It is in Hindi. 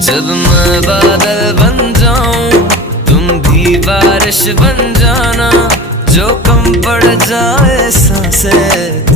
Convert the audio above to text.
जब मैं बादल बन जाऊं तुम भी बारिश बन जाना, जो कम पड़ जाए सांसें